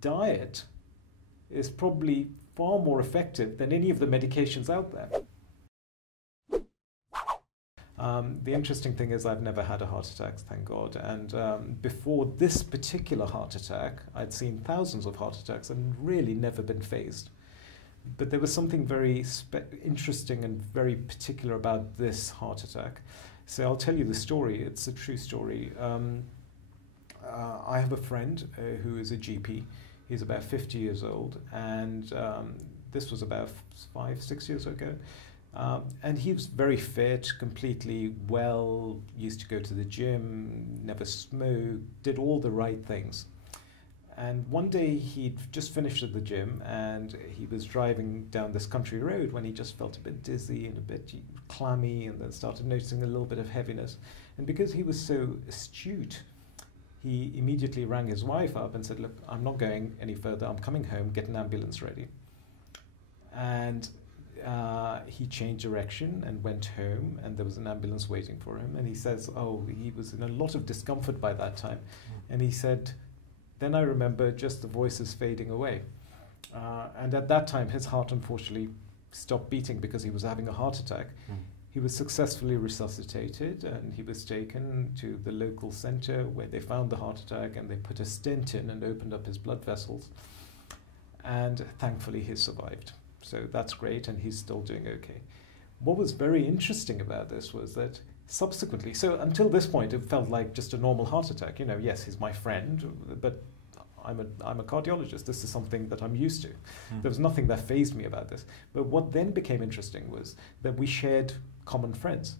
diet is probably far more effective than any of the medications out there. The interesting thing is I've never had a heart attack, thank God. And before this particular heart attack, I'd seen thousands of heart attacks and really never been fazed. But there was something very interesting and very particular about this heart attack. So I'll tell you the story. It's a true story. I have a friend who is a GP. He's about 50 years old, and this was about 5-6 years ago. And he was very fit, completely well, used to go to the gym, never smoked, did all the right things. And one day he'd just finished at the gym and he was driving down this country road when he just felt a bit dizzy and a bit clammy, and then started noticing a little bit of heaviness. And because he was so astute, he immediately rang his wife up and said, look, I'm not going any further, I'm coming home, get an ambulance ready. And he changed direction and went home, and there was an ambulance waiting for him. And he says, oh, he was in a lot of discomfort by that time. And he said, then I remember just the voices fading away. And at that time, his heart unfortunately stopped beating because he was having a heart attack. He was successfully resuscitated, and he was taken to the local center where they found the heart attack, and they put a stent in and opened up his blood vessels. And thankfully, he survived. So that's great, and he's still doing okay. What was very interesting about this was that subsequently, so until this point, it felt like just a normal heart attack. You know, yes, he's my friend, but I'm a cardiologist. This is something that I'm used to. There was nothing that fazed me about this. But what then became interesting was that we shared common friends.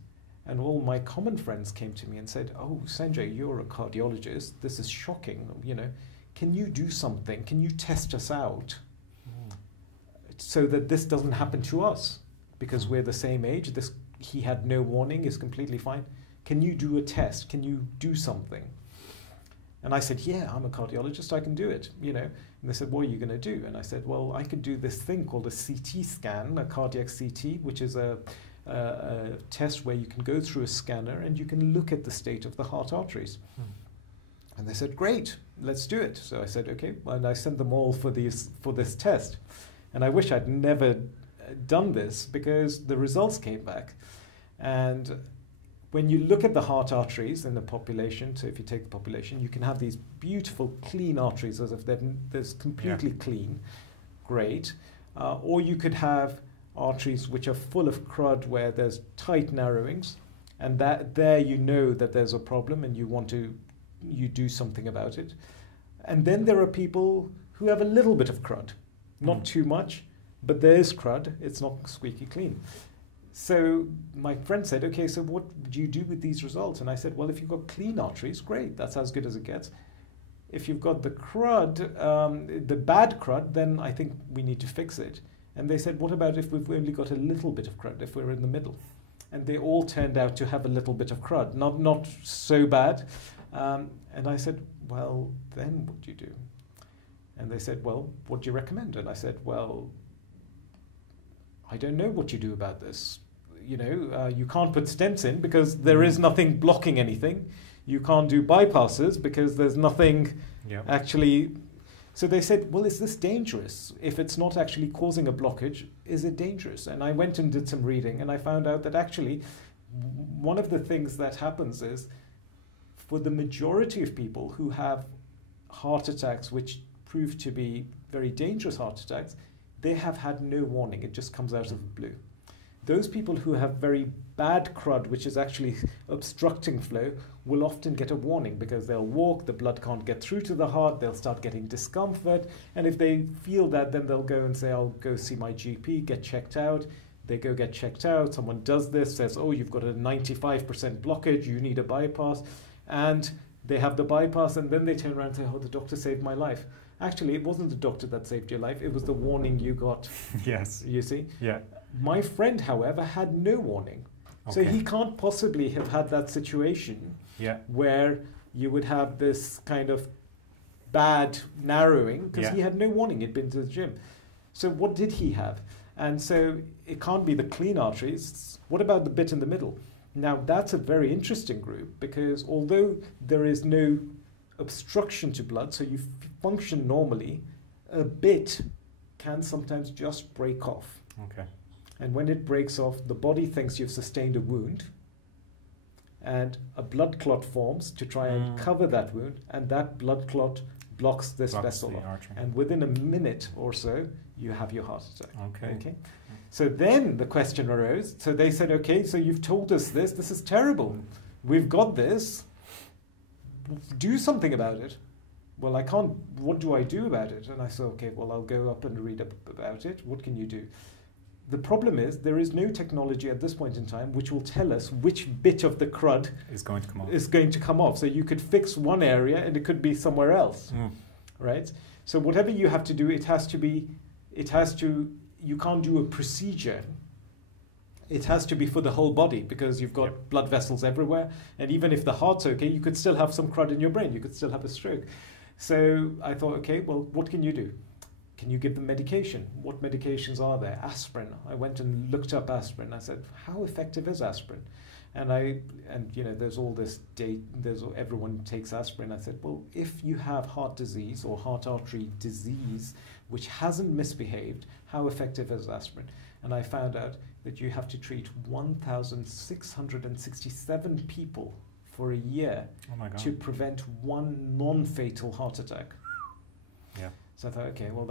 And all my common friends came to me and said, oh, Sanjay, you're a cardiologist. This is shocking. You know, can you do something? Can you test us out so that this doesn't happen to us? Because we're the same age. He had no warning, is completely fine. Can you do a test? Can you do something? And I said, yeah, I'm a cardiologist, I can do it, you know. And they said, what are you going to do? And I said, well, I could do this thing called a CT scan, a cardiac CT, which is a test where you can go through a scanner and you can look at the state of the heart arteries. And they said, great, let's do it. So I said, okay, well, and I sent them all for this test. And I wish I'd never done this, because the results came back. And when you look at the heart arteries in the population, so if you take the population, you can have these beautiful clean arteries as if they're completely clean, great. Or you could have arteries which are full of crud where there's tight narrowings, and that there you know that there's a problem and you do something about it. And then there are people who have a little bit of crud, not too much, but there is crud, it's not squeaky clean. So my friend said, okay, so what do you do with these results? And I said, well, if you've got clean arteries, great, that's as good as it gets. If you've got the crud, the bad crud, then I think we need to fix it. And they said, what about if we've only got a little bit of crud, if we're in the middle? And they all turned out to have a little bit of crud, not so bad. And I said, well, then what do you do? And they said, well, what do you recommend? And I said, well, I don't know what you do about this. You know, you can't put stents in because there is nothing blocking anything. You can't do bypasses because there's nothing actually. So they said, well, is this dangerous? If it's not actually causing a blockage, is it dangerous? And I went and did some reading, and I found out that actually one of the things that happens is, for the majority of people who have heart attacks, which prove to be very dangerous heart attacks, they have had no warning. It just comes out of the blue. Those people who have very bad crud, which is actually obstructing flow, will often get a warning because they'll walk, the blood can't get through to the heart, they'll start getting discomfort, and if they feel that, then they'll go and say, I'll go see my GP, get checked out. They go get checked out, someone does this, says, oh, you've got a 95% blockage, you need a bypass, and they have the bypass, and then they turn around and say, oh, the doctor saved my life. Actually, it wasn't the doctor that saved your life, it was the warning you got. Yes. You see? Yeah. My friend, however, had no warning. Okay. So he can't possibly have had that situation where you would have this kind of bad narrowing, because he had no warning, he'd been to the gym. So what did he have? And so it can't be the clean arteries. What about the bit in the middle? Now that's a very interesting group, because although there is no obstruction to blood, so you function normally, a bit can sometimes just break off. Okay. And when it breaks off, the body thinks you've sustained a wound, and a blood clot forms to try and cover that wound, and that blood clot blocks this vessel off. And within a minute or so, you have your heart attack. Okay. So then the question arose. So they said, okay, so you've told us this. This is terrible. We've got this. Do something about it. Well, I can't. What do I do about it? And I said, okay, well, I'll go up and read up about it. What can you do? The problem is there is no technology at this point in time which will tell us which bit of the crud is going to come off. So you could fix one area and it could be somewhere else, right? So whatever you have to do, you can't do a procedure. It has to be for the whole body because you've got blood vessels everywhere. And even if the heart's okay, you could still have some crud in your brain. You could still have a stroke. So I thought, okay, well, what can you do? Can you give them medication? What medications are there? Aspirin. I went and looked up aspirin. I said, how effective is aspirin? And you know, there's all this date, everyone takes aspirin. I said, well, if you have heart disease or heart artery disease, which hasn't misbehaved, how effective is aspirin? And I found out that you have to treat 1,667 people for a year to prevent one non-fatal heart attack. Yeah. So I thought, okay, well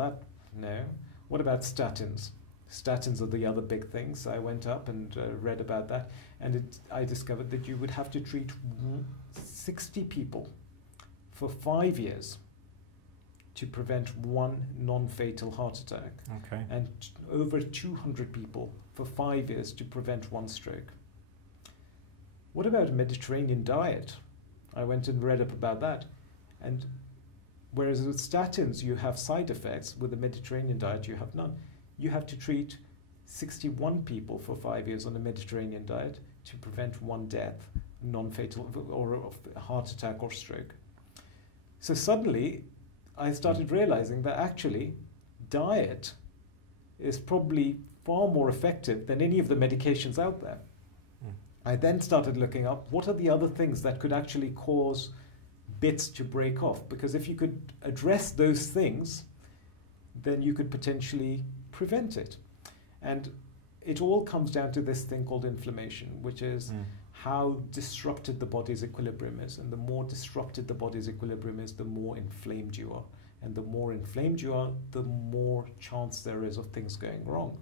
no. What about statins? Statins are the other big thing. So I went up and read about that. And I discovered that you would have to treat 60 people for 5 years to prevent one non-fatal heart attack. Okay. And over 200 people for 5 years to prevent one stroke. What about a Mediterranean diet? I went and read up about that. And whereas with statins, you have side effects, with the Mediterranean diet, you have none. You have to treat 61 people for 5 years on a Mediterranean diet to prevent one death, non-fatal, or a heart attack or stroke. So suddenly, I started realizing that actually diet is probably far more effective than any of the medications out there. I then started looking up what are the other things that could actually cause bits to break off, because if you could address those things, then you could potentially prevent it. And it all comes down to this thing called inflammation, which is how disrupted the body's equilibrium is. And the more disrupted the body's equilibrium is, the more inflamed you are. And the more inflamed you are, the more chance there is of things going wrong.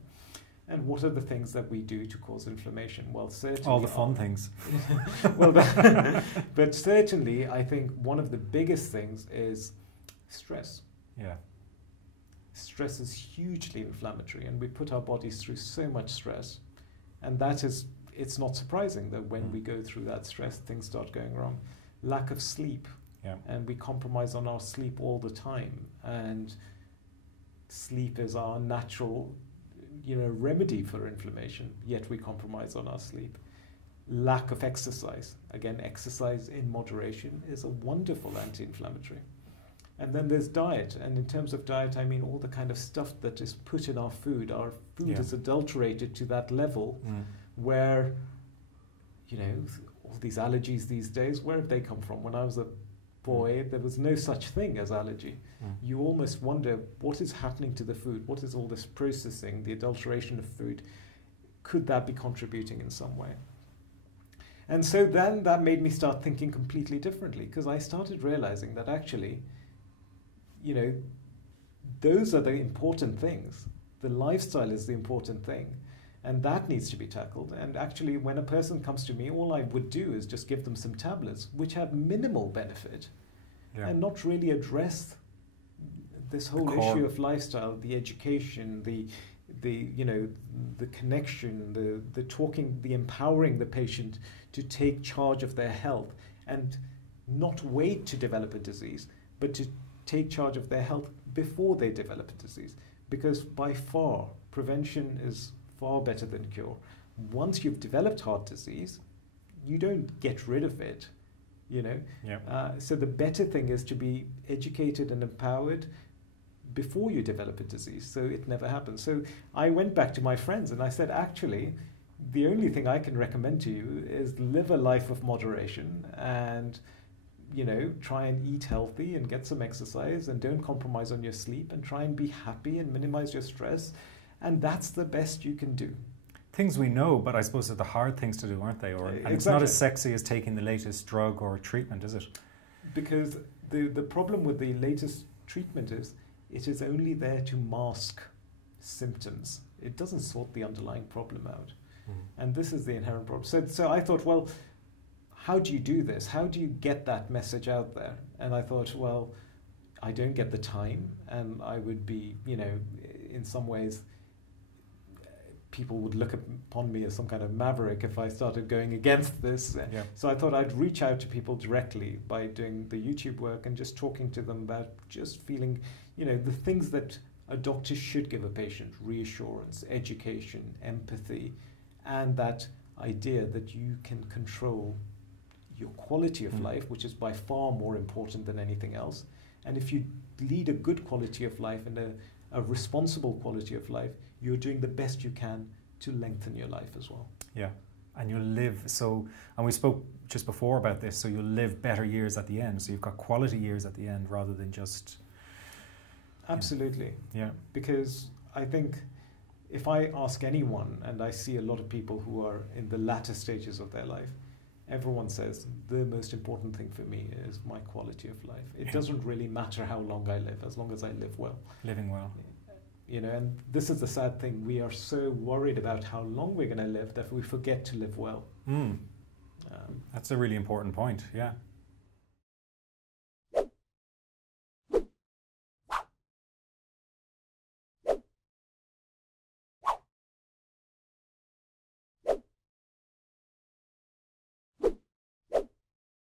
And what are the things that we do to cause inflammation? Well, certainly all the fun things. Well, but certainly, I think one of the biggest things is stress. Yeah. Stress is hugely inflammatory, and we put our bodies through so much stress, and it's not surprising that when we go through that stress, things start going wrong. Lack of sleep, and we compromise on our sleep all the time, and sleep is our natural remedy for inflammation, yet we compromise on our sleep. Lack of exercise. Again, exercise in moderation is a wonderful anti-inflammatory. And then there's diet. And in terms of diet, I mean all the kind of stuff that is put in our food. Our food is adulterated to that level where, all these allergies these days, where have they come from? When I was a boy, there was no such thing as allergy. You almost wonder what is happening to the food. What is all this processing, the adulteration of food? Could that be contributing in some way? And so then that made me start thinking completely differently, because I started realizing that actually, those are the important things. The lifestyle is the important thing, and that needs to be tackled. And actually, when a person comes to me, all I would do is just give them some tablets, which have minimal benefit, and not really address this whole issue of lifestyle, the education, the connection, the talking, the empowering the patient to take charge of their health and not wait to develop a disease, but to take charge of their health before they develop a disease. Because by far, prevention is far better than cure. Once you've developed heart disease, you don't get rid of it, So the better thing is to be educated and empowered before you develop a disease, so it never happens. So I went back to my friends and I said, actually, the only thing I can recommend to you is live a life of moderation and try and eat healthy and get some exercise and don't compromise on your sleep and try and be happy and minimize your stress. And that's the best you can do. Things we know, but I suppose they're the hard things to do, aren't they? And it's not as sexy as taking the latest drug or treatment, is it? Because the problem with the latest treatment is it is only there to mask symptoms. It doesn't sort the underlying problem out. And this is the inherent problem. So I thought, well, how do you do this? How do you get that message out there? And I thought, well, I don't get the time, and I would be, in some ways, people would look upon me as some kind of maverick if I started going against this. Yeah. So I thought I'd reach out to people directly by doing the YouTube work and just talking to them about just feeling, the things that a doctor should give a patient: reassurance, education, empathy, and that idea that you can control your quality of life, which is by far more important than anything else. And if you lead a good quality of life and a responsible quality of life, you're doing the best you can to lengthen your life as well. Yeah, and you'll live, and we spoke just before about this, so you'll live better years at the end, so you've got quality years at the end rather than just... Absolutely. Yeah. Because I think if I ask anyone, and I see a lot of people who are in the latter stages of their life, everyone says the most important thing for me is my quality of life. It doesn't really matter how long I live, as long as I live well. Living well. And this is the sad thing. We are so worried about how long we're going to live that we forget to live well. That's a really important point, yeah.